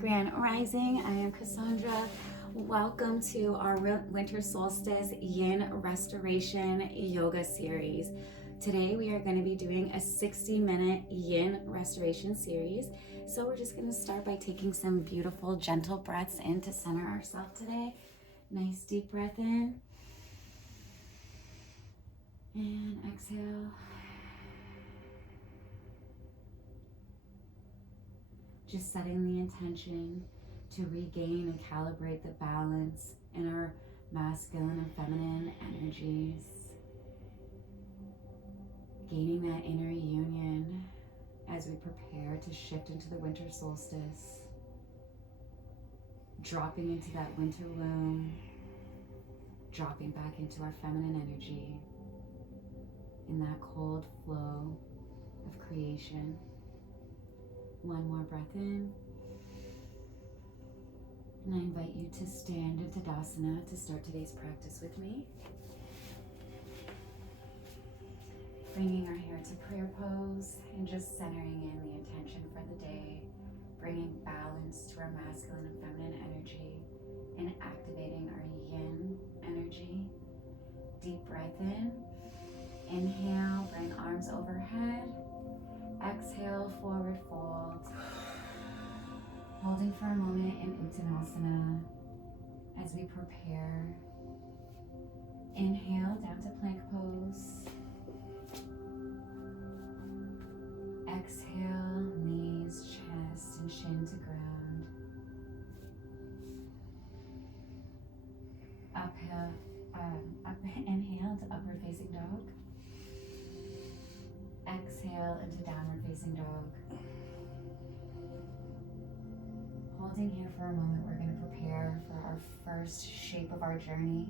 Grand Rising. I am Cassandra. Welcome to our Winter Solstice Yin Restoration Yoga Series. Today we are going to be doing a 60-minute Yin Restoration series. So we're just going to start by taking some beautiful, gentle breaths in to center ourselves today. Nice deep breath in. And exhale. Just setting the intention to regain and calibrate the balance in our masculine and feminine energies. Gaining that inner union as we prepare to shift into the winter solstice. Dropping into that winter womb. Dropping back into our feminine energy. In that cold flow of creation. One more breath in. And I invite you to stand in Tadasana to start today's practice with me. Bringing our hair to prayer pose and just centering in the intention for the day. Bringing balance to our masculine and feminine energy and activating our yin energy. Deep breath in. Inhale, bring arms overhead. Exhale, forward fold. Holding for a moment in Uttanasana as we prepare. Inhale, down to plank pose. Exhale, knees, chest, and shin to ground. Inhale to upward facing dog. Exhale into downward facing dog. Holding here for a moment, we're going to prepare for our first shape of our journey,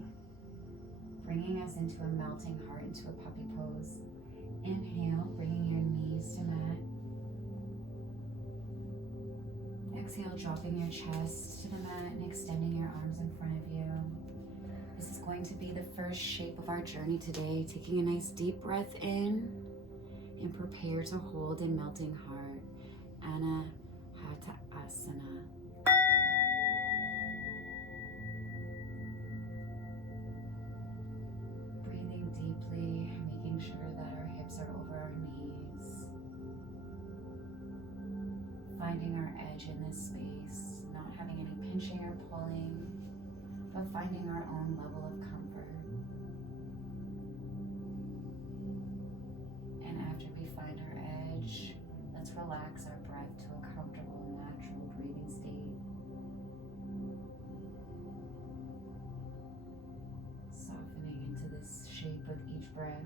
bringing us into a melting heart, into a puppy pose. Inhale, bringing your knees to mat. Exhale, dropping your chest to the mat and extending your arms in front of you. This is going to be the first shape of our journey today. Taking a nice deep breath in and prepare to hold in melting heart. Anahata Asana. Breathing deeply, making sure that our hips are over our knees. Finding our edge in this space, not having any pinching or pulling, but finding our own level of comfort. And after we find our edge, let's relax our breath to a comfortable and natural breathing state. Softening into this shape with each breath.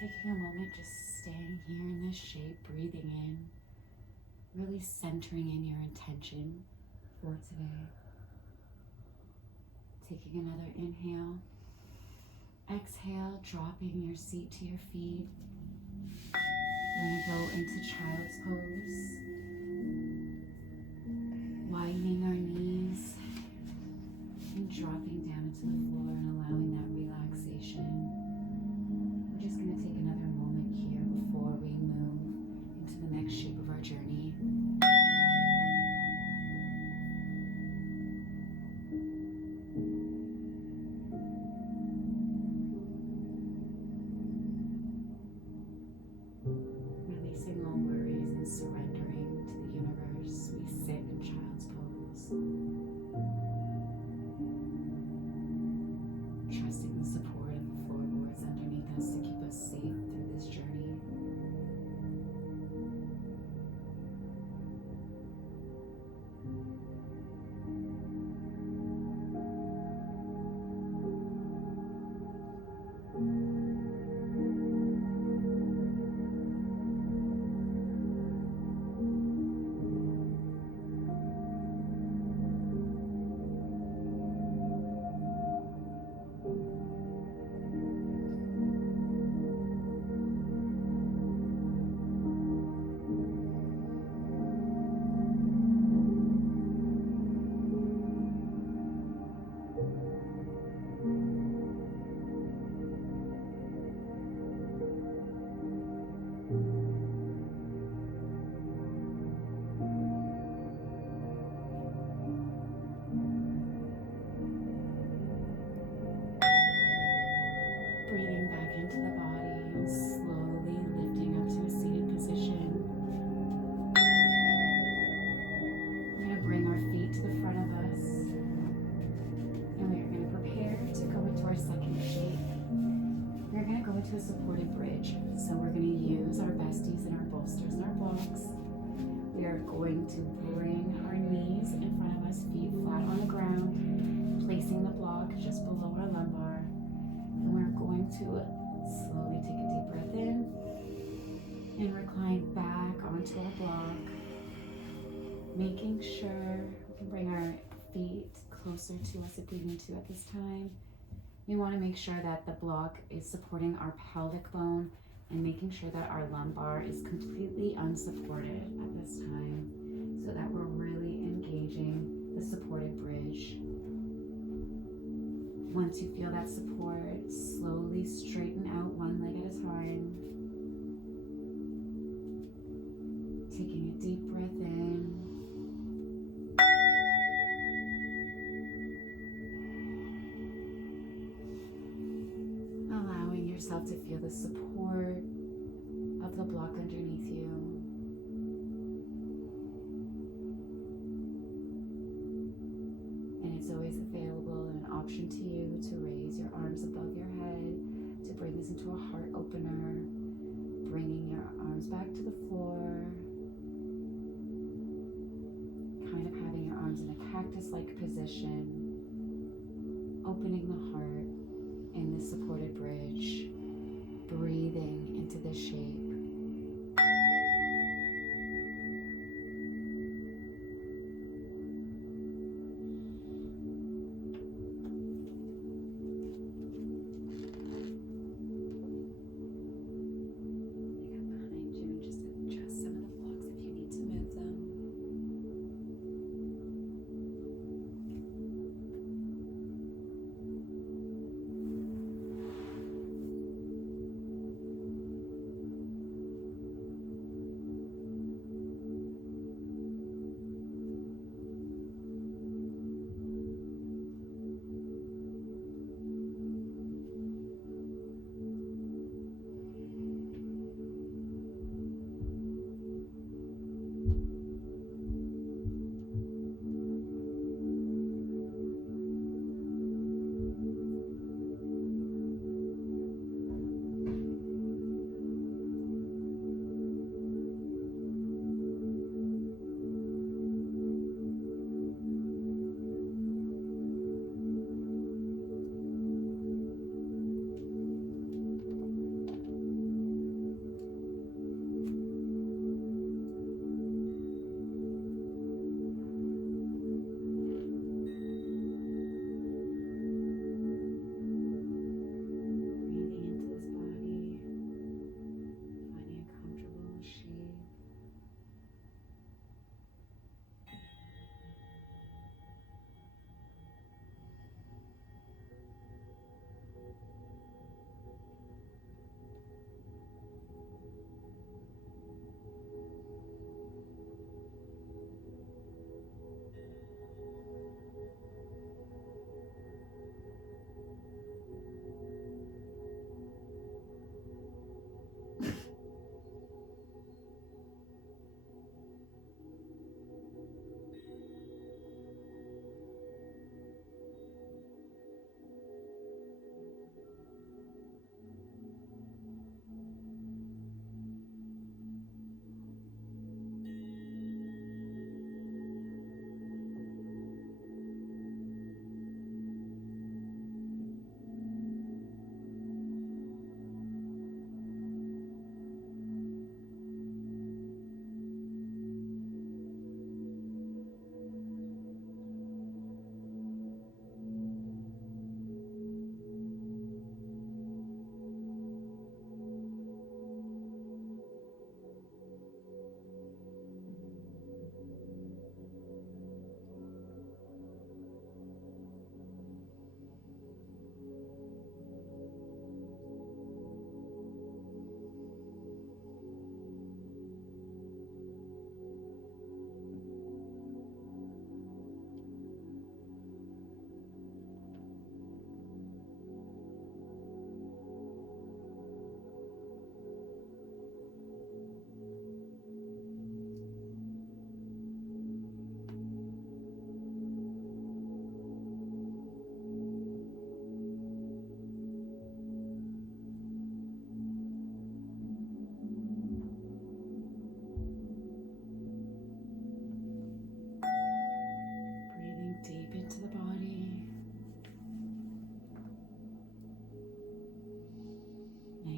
Taking a moment, just staying here in this shape, breathing in, really centering in your intention for today. Taking another inhale, exhale, dropping your seat to your feet. We're going to go into child's pose, widening our knees and dropping down into the floor and allowing that relaxation. We're just going to take another moment here before we move into the next shape of our journey. Releasing all worries and surrendering to the universe, we sit in child's pose. Trusting the support of the floorboards underneath us to keep us safe through this journey. Breathing back into the body and slowly lifting up to a seated position. We're going to bring our feet to the front of us and we are going to prepare to go into our second shape. We're going to go into a supported bridge. So we're going to use our besties and our bolsters and our blocks. We are going to bring our knees in front of us, feet flat on the ground, placing the block just below our lumbar. And we're going to slowly take a deep breath in and recline back onto our block, making sure we can bring our feet closer to us if we need to at this time. We want to make sure that the block is supporting our pelvic bone and making sure that our lumbar is completely unsupported at this time so that we're really engaging the supported bridge. Once you feel that support, slowly straighten out one leg at a time. Taking a deep breath in. Allowing yourself to feel the support of the block underneath you. And it's always available and an option to you to raise your arms above your head, to bring this into a heart opener, bringing your arms back to the floor, kind of having your arms in a cactus-like position, opening the heart in this supported bridge, breathing into this shape.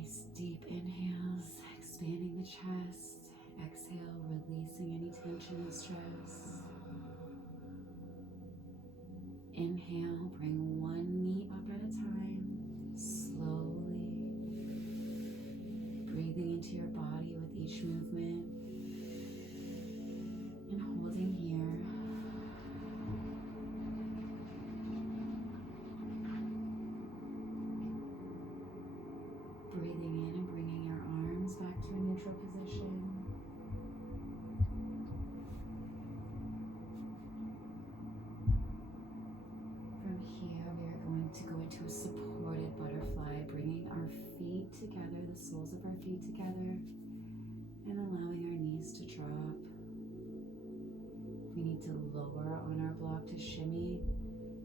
Nice deep inhales, expanding the chest. Exhale, releasing any tension and stress. Inhale, bring one knee up at a time, slowly breathing into your body with each movement and holding here. Breathing in and bringing your arms back to a neutral position. From here, we are going to go into a supported butterfly, bringing our feet together, the soles of our feet together, and allowing our knees to drop. We need to lower on our block to shimmy,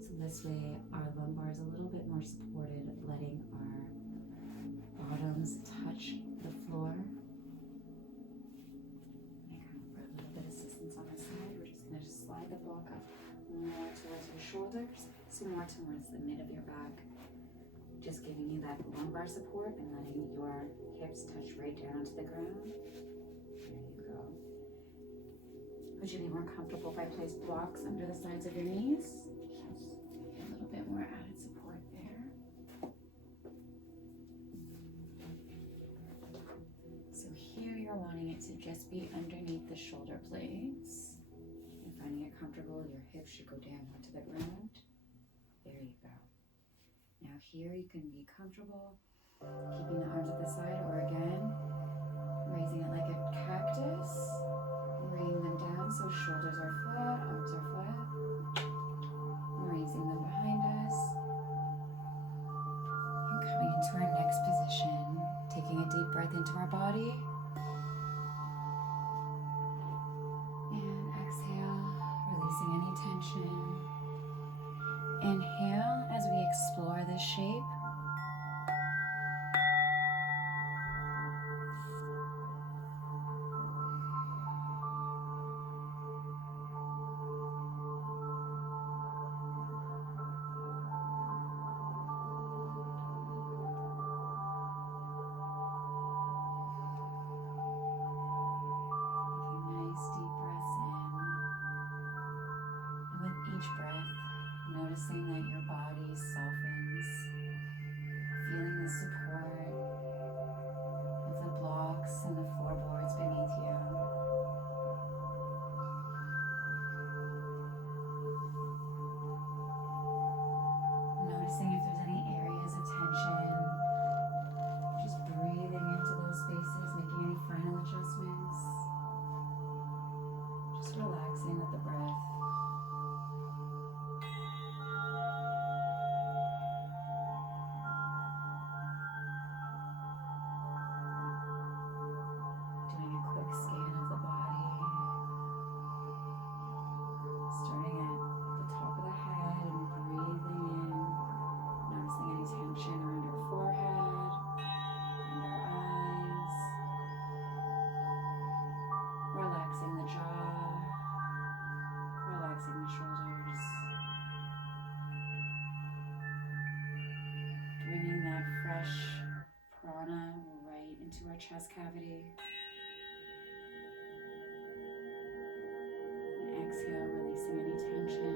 so this way our lumbar is a little bit more supported, letting our bottoms touch the floor. And I for a little bit of assistance on this side, we're just going to slide the block up more towards your shoulders, so more towards the mid of your back. Just giving you that lumbar support and letting your hips touch right down to the ground. There you go. Would you be more comfortable if I placed blocks under the sides of your knees? Just a little bit more added support there. So here you're wanting it to just be underneath the shoulder blades. And finding it comfortable, your hips should go down onto the ground. There you go. Now here you can be comfortable keeping the arms at the side, or again, raising it like a cactus, bringing them down so shoulders are flat, arms are flat, raising them behind us, and coming into our next position, taking a deep breath into our body, and exhale, releasing any tension. Inhale as we explore this shape. Noticing that your body softens, feeling the support of the blocks and the floorboards beneath you. Noticing if there's any areas of tension, just breathing into those spaces, making any final adjustments, just relaxing with the breath. Into our chest cavity. And exhale, releasing any tension.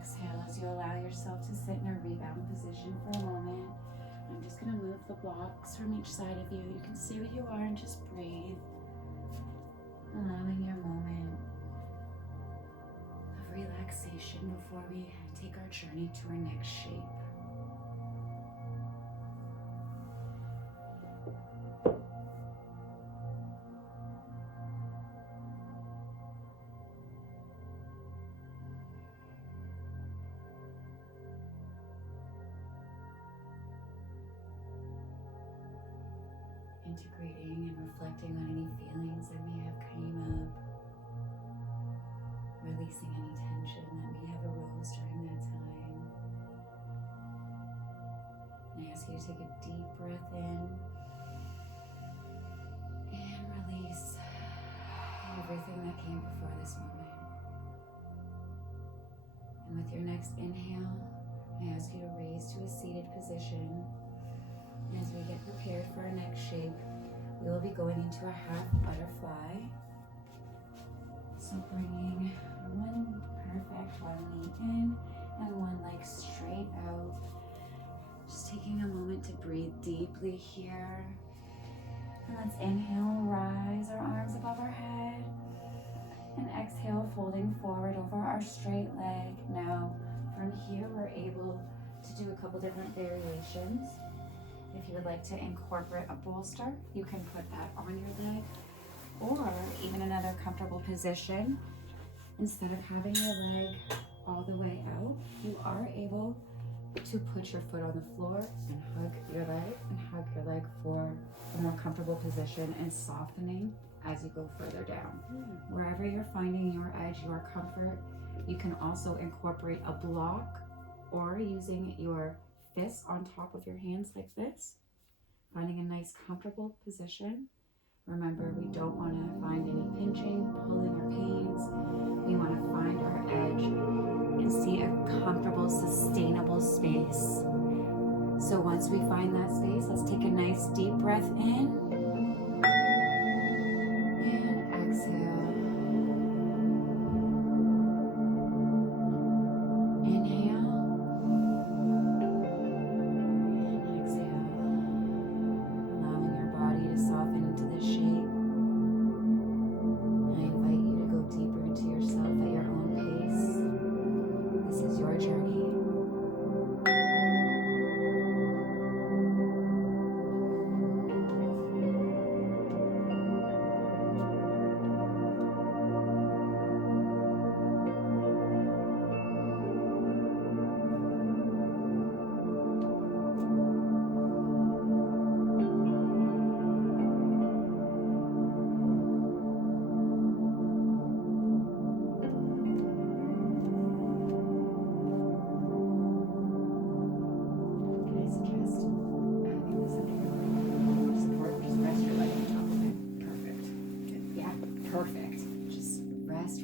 exhale as you allow yourself to sit in a rebound position for a moment. I'm just going to move the blocks from each side of you. You can see where you are and just breathe. Allowing your moment of relaxation before we take our journey to our next shape. Integrating and reflecting on any feelings that may have came up, releasing any tension that may have arose during that time. And I ask you to take a deep breath in and release everything that came before this moment. And with your next inhale, I ask you to raise to a seated position. As we get prepared for our next shape, we will be going into a half butterfly. So bringing one perfect, one knee in and one leg straight out. Just taking a moment to breathe deeply here. And let's inhale, rise our arms above our head. And exhale, folding forward over our straight leg. Now, from here, we're able to do a couple different variations. If you would like to incorporate a bolster, you can put that on your leg, or even another comfortable position. Instead of having your leg all the way out, you are able to put your foot on the floor and hug your leg for a more comfortable position and softening as you go further down. Wherever you're finding your edge, your comfort, you can also incorporate a block or using your fists on top of your hands like this, finding a nice comfortable position. Remember, we don't want to find any pinching, pulling, or pains. We want to find our edge and see a comfortable, sustainable space. So once we find that space, let's take a nice deep breath in and exhale.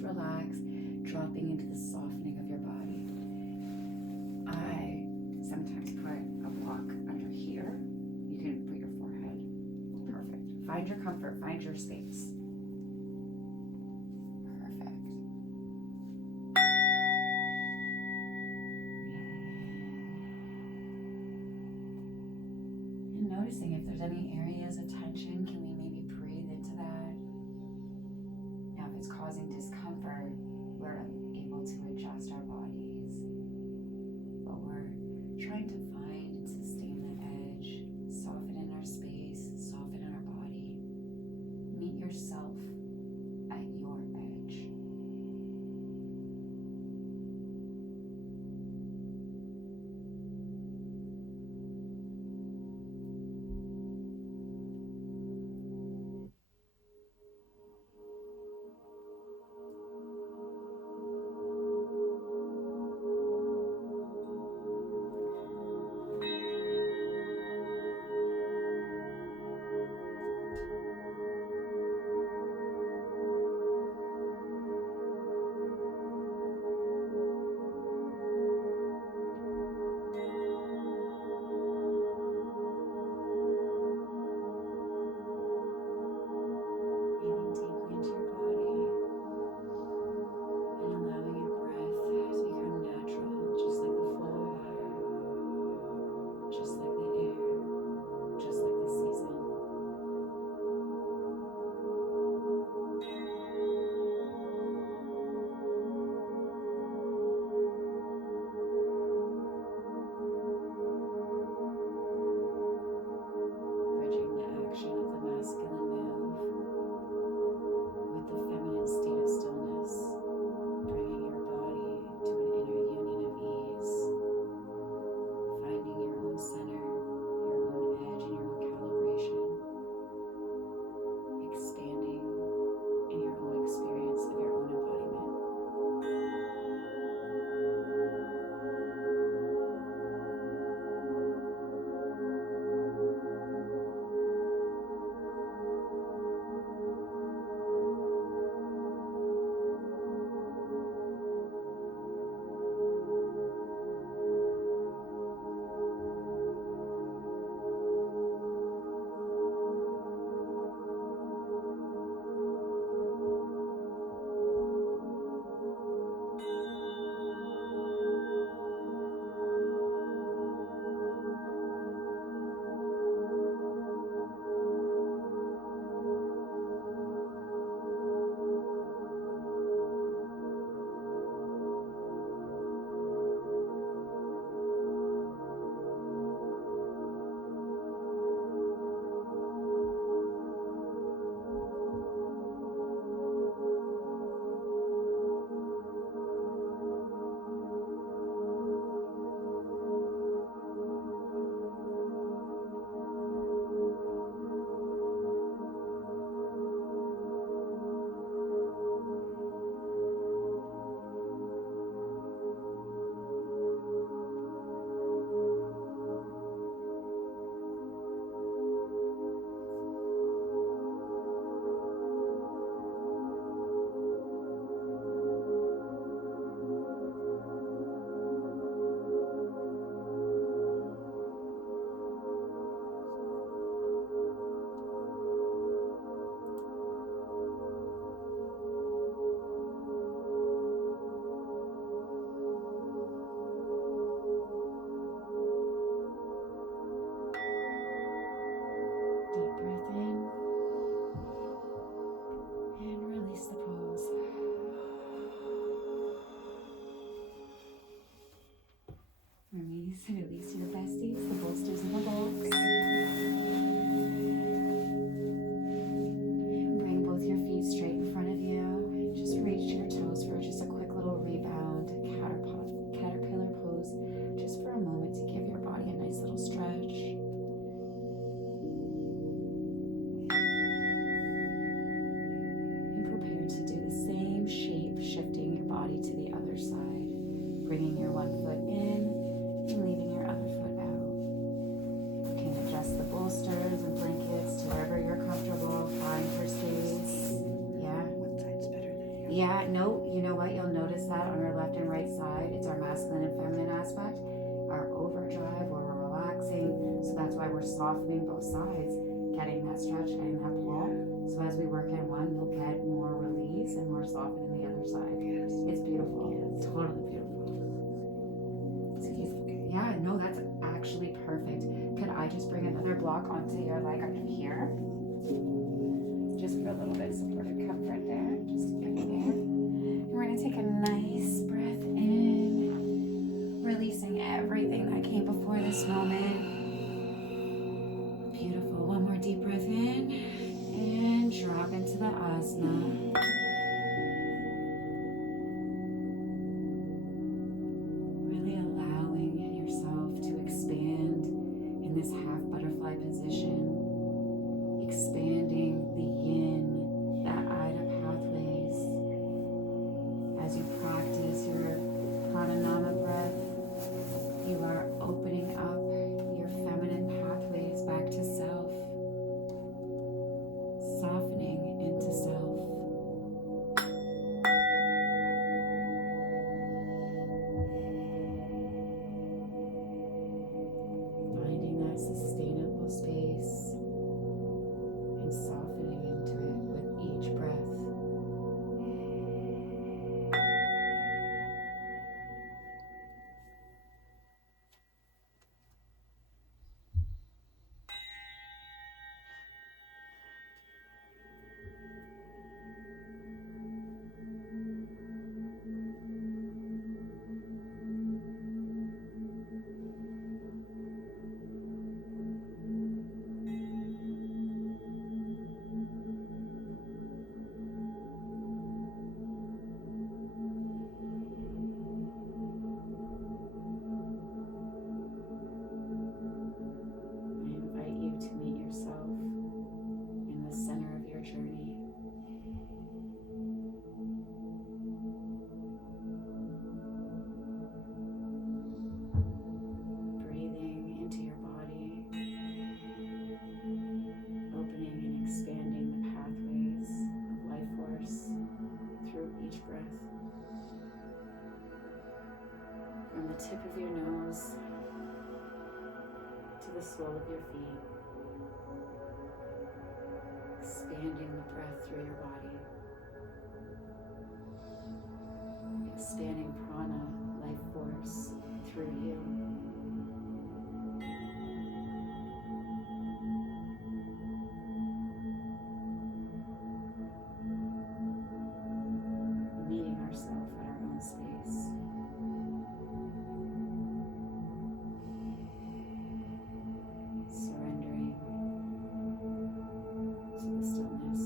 Relax, dropping into the softening of your body. I sometimes put a block under here. You can put your forehead. Perfect. Find your comfort, find your space. Perfect. And noticing if there's any areas of tension, can we maybe breathe into that? Now, if it's causing discomfort, we're able to adjust our bodies. But we're trying to find and sustain the edge, soften in our space, soften in our body. Meet yourself at your edge. Solstice in the box. Bring both your feet straight in front of you. Just reach to your toes for just a quick little rebound caterpillar pose, just for a moment to give your body a nice little stretch. And prepare to do the same shape, shifting your body to the other side, bringing your one foot in and leaving your other foot out. You can adjust the bolsters and blankets to wherever you're comfortable. Find for space. Yeah. One side's better than the other. Yeah, no, you know what? You'll notice that on our left and right side, it's our masculine and feminine aspect, our overdrive where we're relaxing. So that's why we're softening both sides, getting that stretch, getting that pull. So as we work in one, you'll get more release and more softening the other side. Yes. It's beautiful. Yes. Totally beautiful. Yeah, no, that's actually perfect. Could I just bring another block onto your leg under here? Just for a little bit of support and comfort there. Just to give you there. And we're going to take a nice breath in, releasing everything that came before this moment. Beautiful. One more deep breath in and drop into the asana. Really allowing yourself to expand in this half butterfly position, expanding the yin, the Ida pathways. As you practice your pranayama breath, you are opening up your feminine pathways back to self, softening into self. Finding that sustainable space and softening into it with each breath. I invite you to meet yourself in the center of your journey. Breathing into your body, opening and expanding the pathways of life force through each breath. From the tip of your nose to the sole of your feet, expanding the breath through your body, expanding prana, life force, through you. Meeting ourselves at our own space. Surrendering to the stillness.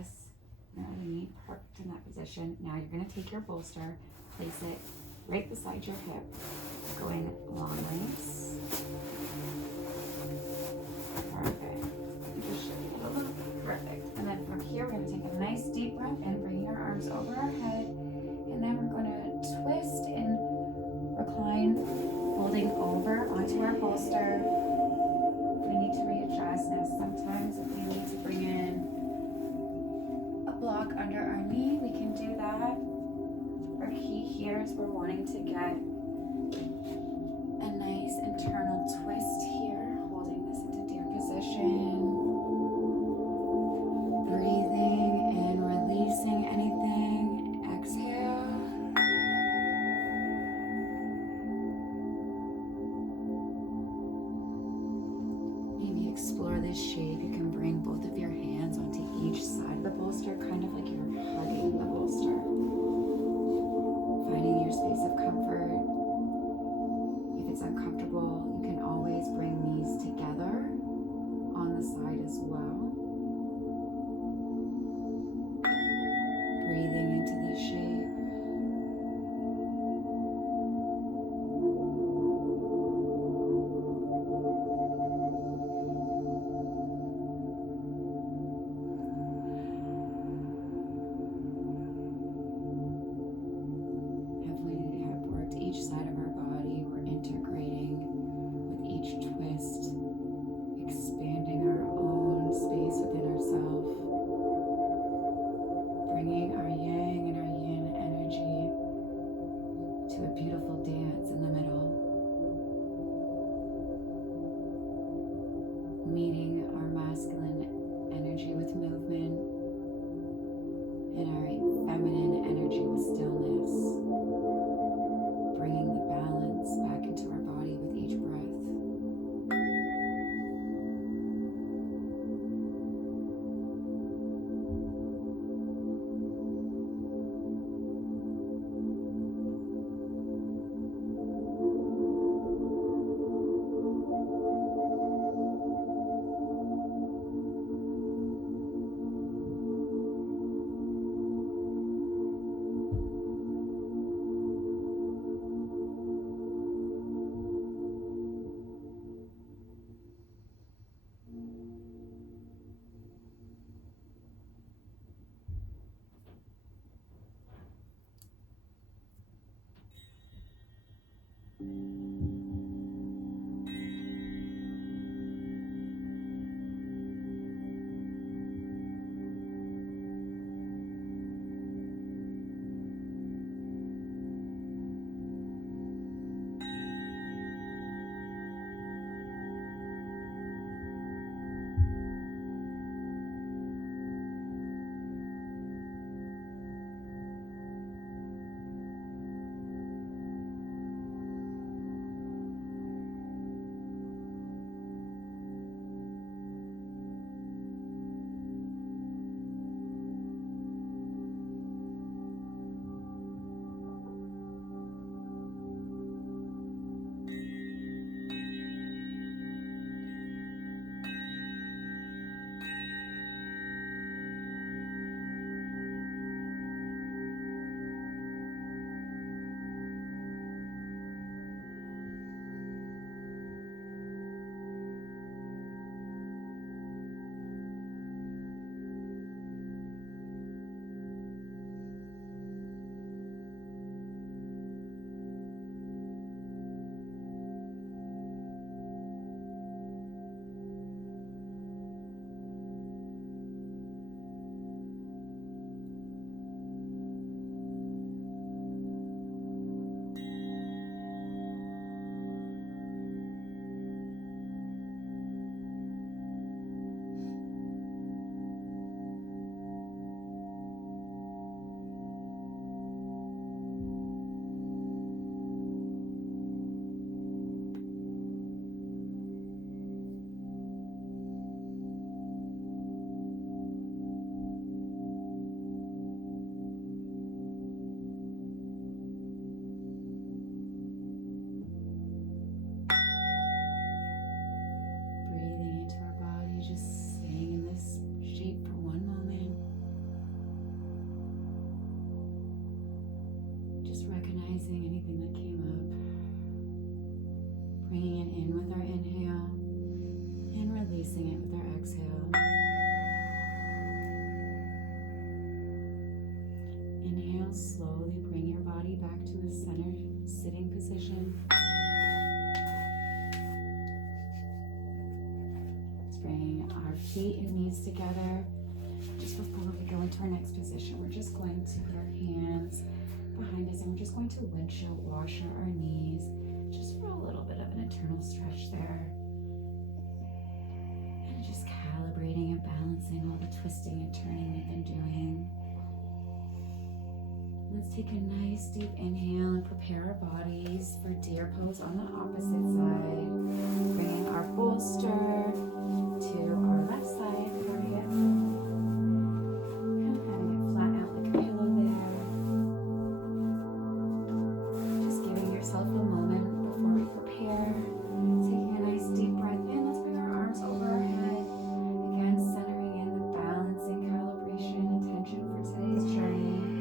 us. Knee parked in that position. Now you're going to take your bolster, place it right beside your hip, going long ways. Perfect. Just shake it a little bit. Perfect. And then from here, we're going to take a nice deep breath in, bringing our arms over our head. And then we're going to twist and recline, folding over onto our bolster. We need to readjust. Now, sometimes if we need to bring in a block under our knee, we can do that. Our key here is we're wanting to get a nice internal twist here, holding this into deer position, breathing and releasing anything. Exhale. Maybe explore this shape. You can bring both of your hands onto each side of the bolster, kind of like you're hugging the bolster. Finding your space of comfort. If it's uncomfortable, you can always bring these together on the side as well. Breathing into this shape. Each side of our body, we're integrating with each twist, expanding our own space within ourselves, bringing our yang and our yin energy to a beautiful dance in the middle, meeting our masculine energy with movement and our feminine energy with stillness. Bringing the recognizing anything that came up. Bringing it in with our inhale and releasing it with our exhale. Inhale, slowly bring your body back to a center sitting position. Let's bring our feet and knees together. Just before we go into our next position, we're just going to put our hands behind us and we're just going to windshield washer our knees just for a little bit of an internal stretch there. And just calibrating and balancing all the twisting and turning we've been doing. Let's take a nice deep inhale and prepare our bodies for deer pose on the opposite side. Bringing our bolster to our left side of our hip. Kind of having it flat out like a pillow there. Just giving yourself a moment before we prepare. Taking a nice deep breath in. Let's bring our arms over our head. Again, centering in the balance and calibration and intention for today's journey.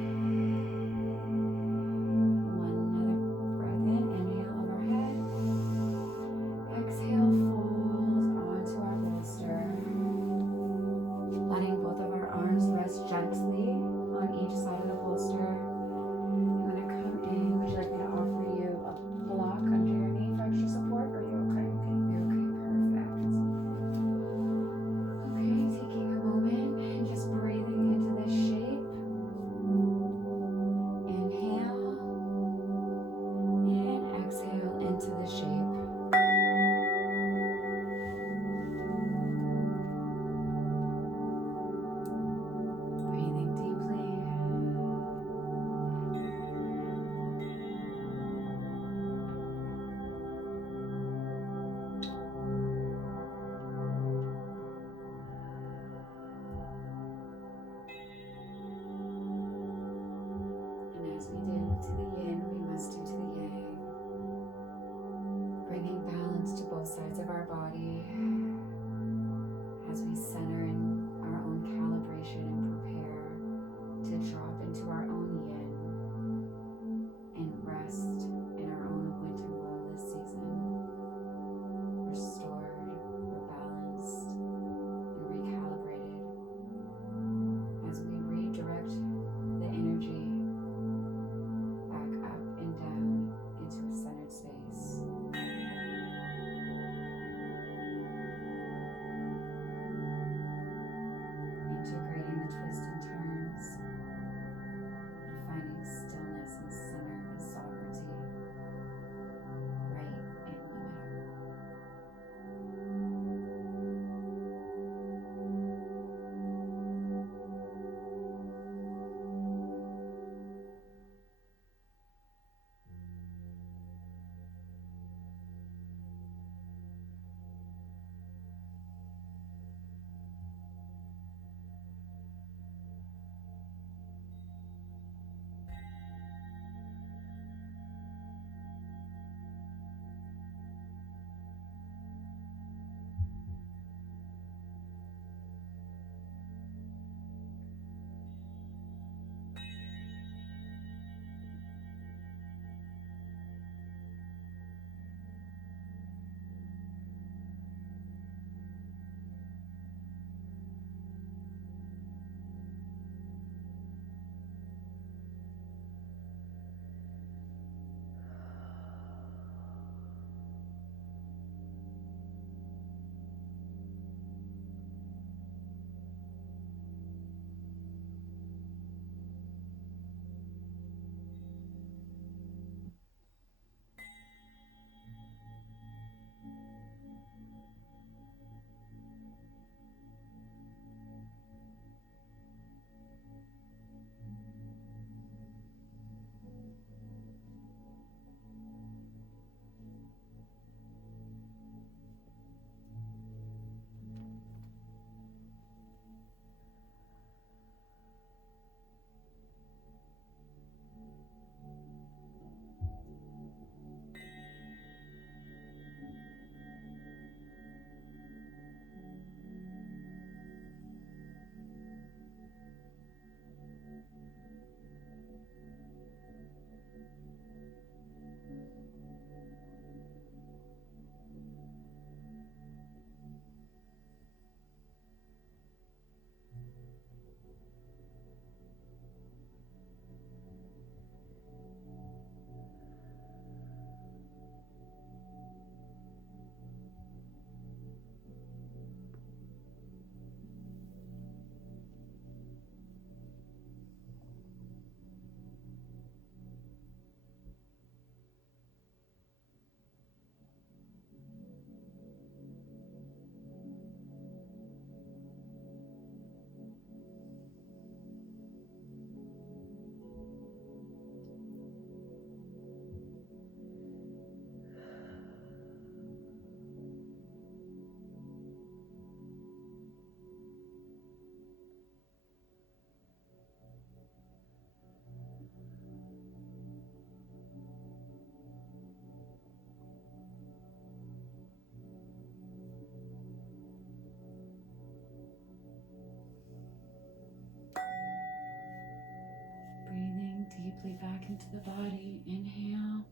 deeply back into the body. Inhale.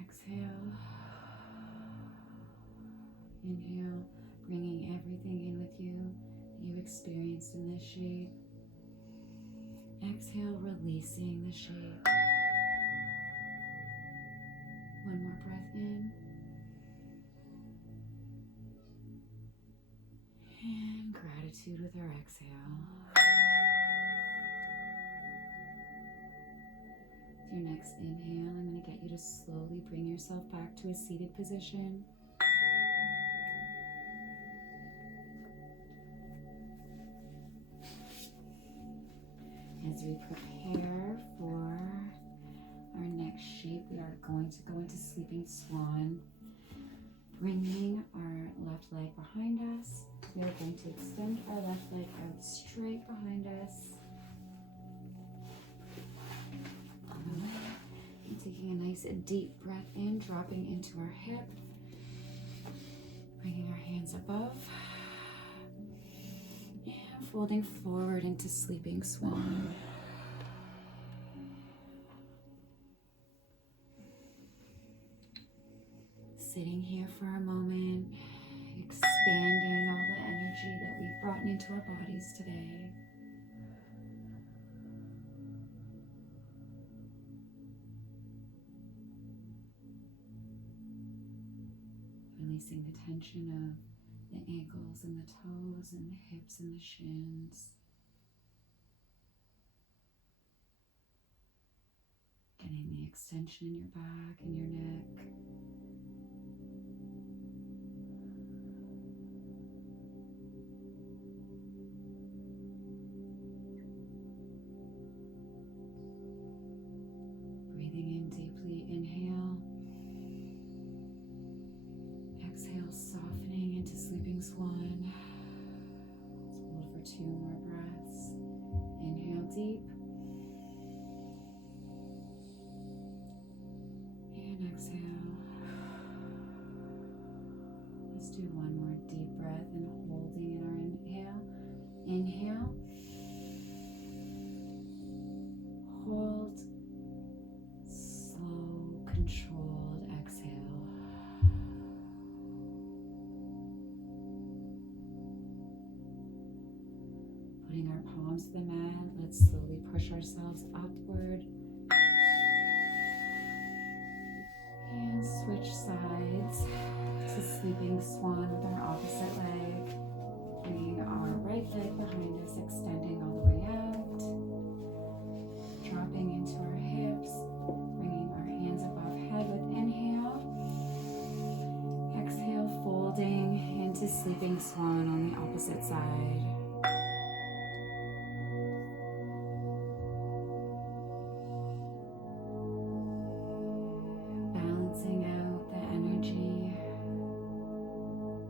Exhale. Inhale, bringing everything in with you that you experienced in this shape. Exhale, releasing the shape. One more breath in. And gratitude with our exhale. With your next inhale, I'm going to get you to slowly bring yourself back to a seated position. As we prepare for our next shape, we are going to go into Sleeping Swan, bringing our left leg behind us. We are going to extend our left leg out straight behind us. And taking a nice deep breath in, dropping into our hip, bringing our hands above, and folding forward into Sleeping Swan. Sitting here for a moment, expanding all the energy that we've brought into our bodies today. Releasing the tension of the ankles and the toes and the hips and the shins. Getting the extension in your back and your neck. Breathing in deeply, inhale. Exhale, softening into Sleeping Swan. Let's hold for 2 more breaths. Inhale deep. And exhale. Let's do one more deep breath and holding in our inhale. Inhale. Hold. Slow, controlled exhale. Putting our palms to the mat, let's slowly push ourselves upward. And switch sides to Sleeping Swan with our opposite leg. Bringing our right leg behind us, extending all the way out. Dropping into our hips, bringing our hands above head with inhale. Exhale, folding into Sleeping Swan on the opposite side. Balancing out the energy,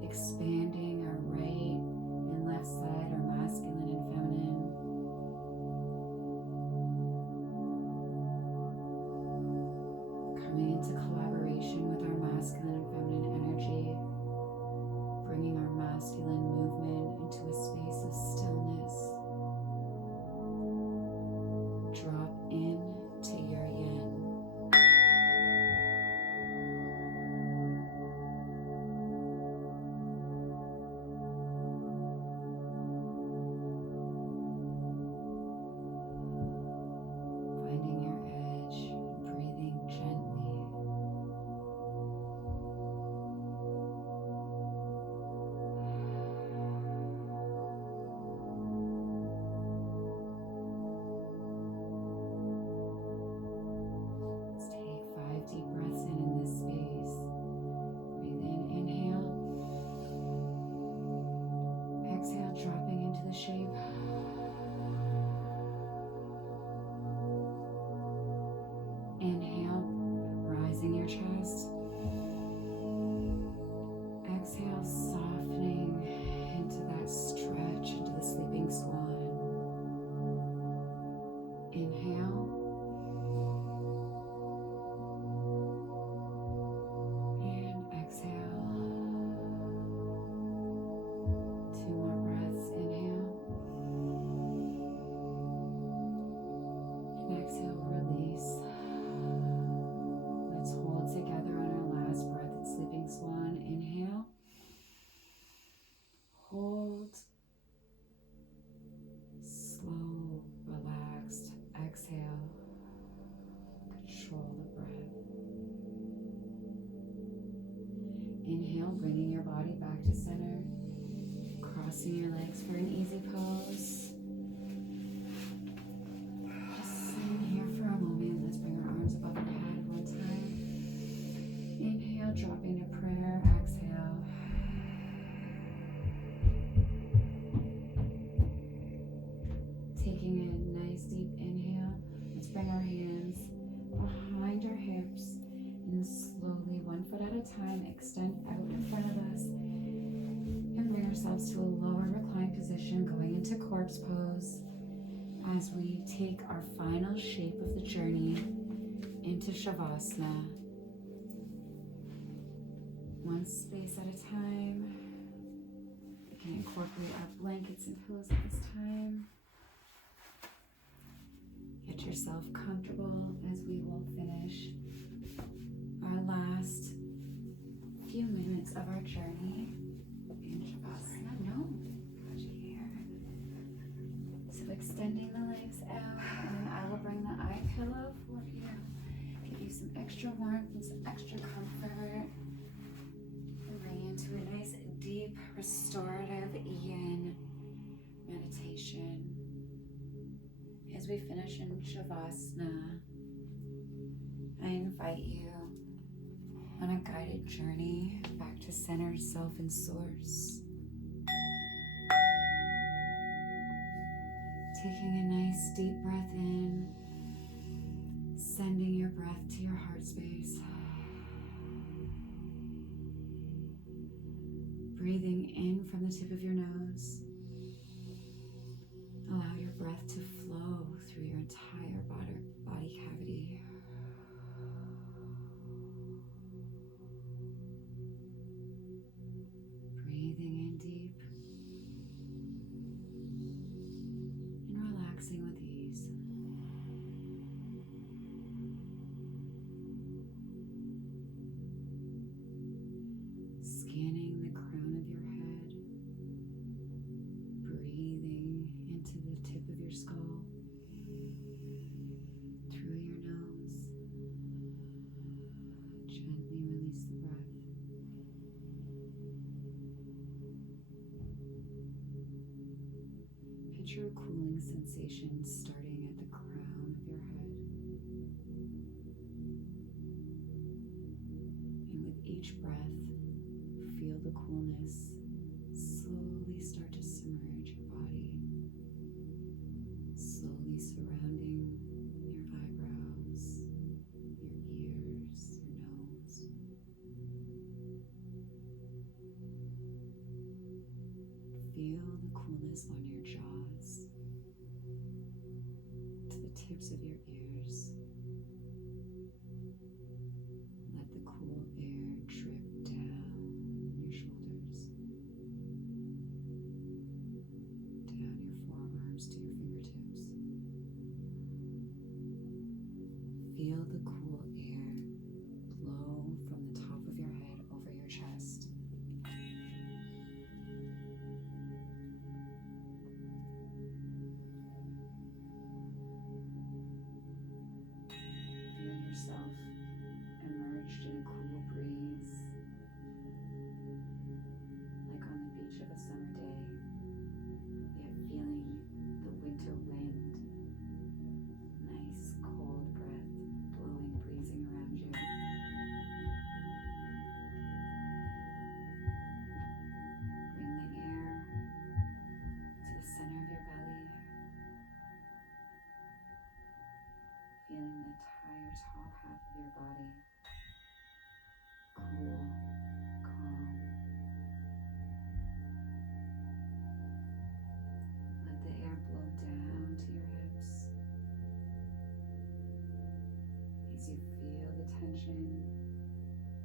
expanding our right and left side, our masculine and feminine. Coming into collaboration with our masculine and feminine energy, bringing our masculine movement into a space of stillness. Drop into your yin. Finding your edge, breathing gently. Let's take 5 deep breaths in this space. Breathe in, inhale. Exhale, dropping into the shape. Inhale, rising your chest. Exhale, softening into that stretch, into the Sleeping Swan. Inhale. And exhale. 2 more breaths. Inhale. Crossing your legs for an easy pose. Just sitting here for a moment. Let's bring our arms above our head one time. Inhale, dropping to prayer. Exhale. Taking a nice deep inhale. Let's bring our hands behind our hips and slowly, one foot at a time, extend out in front of us and bring ourselves to a lower reclined position, going into corpse pose as we take our final shape of the journey into Shavasana. One space at a time. We can incorporate our blankets and pillows at this time. Get yourself comfortable as we will finish our last few minutes of our journey in Shavasana. No, got you here. So extending the legs out, and then I will bring the eye pillow for you. Give you some extra warmth and some extra comfort. And bring you into a nice deep restorative yin meditation. As we finish in Shavasana, I invite you on a guided journey back to center, self, and source. Taking a nice deep breath in, sending your breath to your heart space. Breathing in from the tip of your nose. Allow your breath to flow through your entire body cavity. Breathing in deep and relaxing with ease. Scanning the crown of your head. Breathing into the tip of your skull, through your nose. Gently release the breath. Picture a cooling sensation starting at the crown of your head. And with each breath, feel the coolness slowly start to submerge your body. Slowly surrounding your eyebrows, your ears, your nose. Feel the coolness on your jaws, to the tips of your ears. Let the cool air drip down your shoulders, down your forearms to your fingertips. Feel the cool air blow from the top of your head over your chest. Feel yourself emerged in a cool breeze, like on the beach of a summer day, yet feeling the winter wind. Nice cold breath blowing, breezing around you. Bring the air to the center of your belly, feeling the entire top half of your body cool, calm. Let the air blow down to your hips as you feel the tension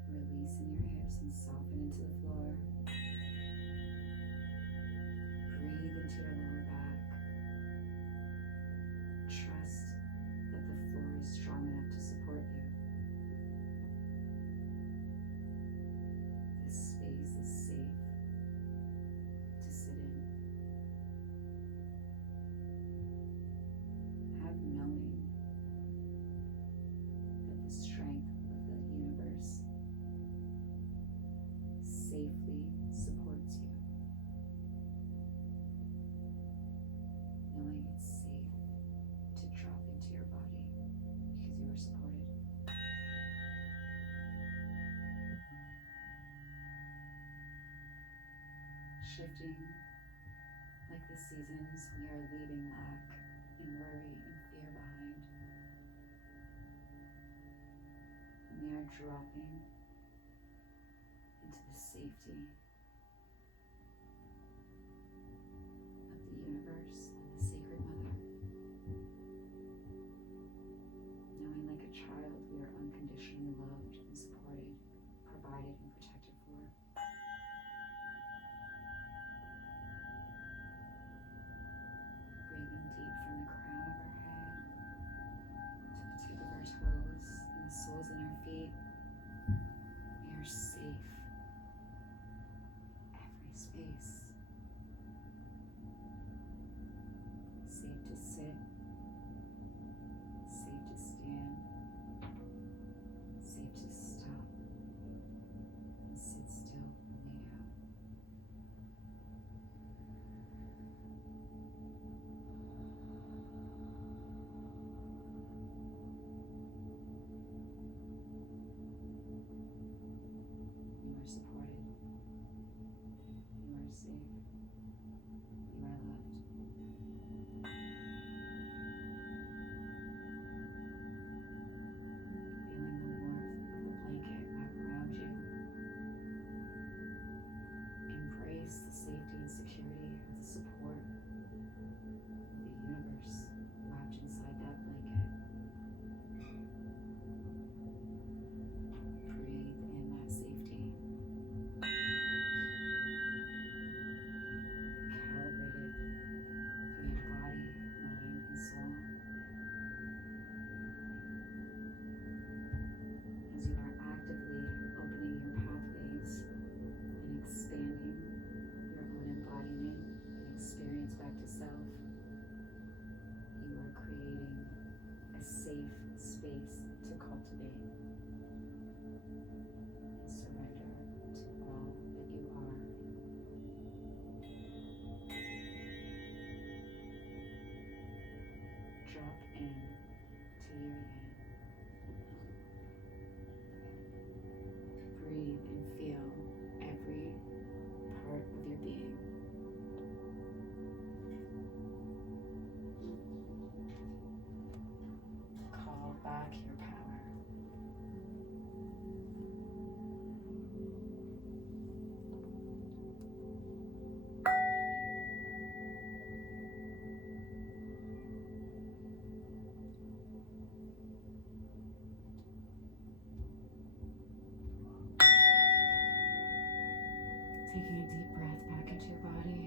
release in your hips and soften into the floor. Breathe into your lower back. Trust that the floor is strong enough to support you. This space is safe to sit in. Have knowing that the strength of the universe safely supports you. shifting. Like the seasons, we are leaving lack and worry and fear behind. And we are dropping into the safety of the universe and the sacred mother. Knowing like a child we are unconditionally loved and supported, provided and protected for. Breathing deep from the crown of our head to the tip of our toes and the soles in our feet. We are safe. Every space. Safe to sit. Safe to stand. Safe to stop. And sit still and lay down. You are supported. You are safe. You are loved. Feeling the warmth of the blanket wrap around you. Embrace the safety and security of the support of the universe wrapped inside that blanket. Breathe in that safety. Calibrate it through your body, mind, and soul. As you are actively opening your pathways and expanding your own embodiment and experience back to self, you are creating a safe space to cultivate and surrender to all that you are. Drop in to your yin. Breathe and feel every part of your being. Call back your power. Taking a deep breath back into your body.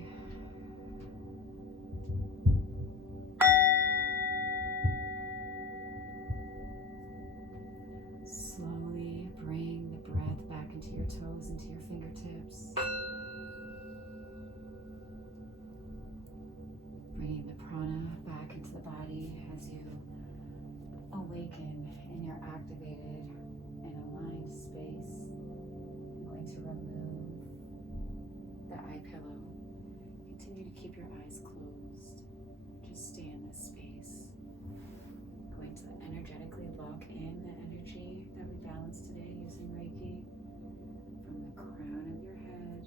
Slowly bring the breath back into your toes, into your fingertips. Bringing the prana back into the body as you awaken in your activated and aligned space. I'm going to remove the eye pillow. Continue to keep your eyes closed. Just stay in this space. Going to energetically lock in the energy that we balanced today using Reiki from the crown of your head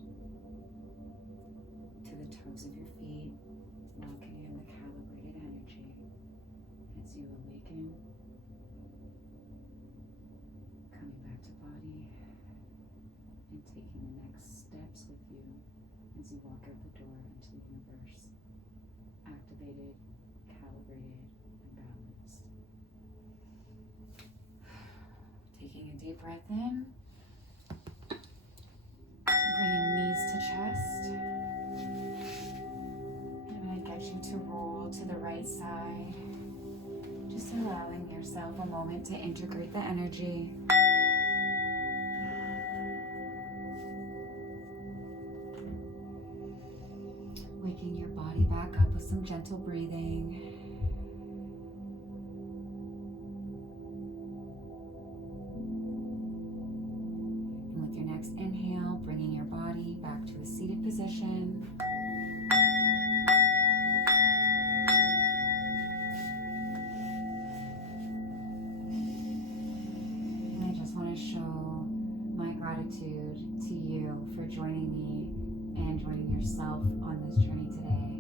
to the toes of your feet, locking in the calibrated energy as you awaken, coming back to body and taking the next steps with you as you walk out the door into the universe, activated, calibrated, and balanced. Taking a deep breath in, bringing knees to chest. I'm going to get you to roll to the right side, just allowing yourself a moment to integrate the energy. Waking your body back up with some gentle breathing. And with your next inhale, bringing your body back to a seated position. And I just want to show my gratitude to you for joining me and joining yourself on this journey today.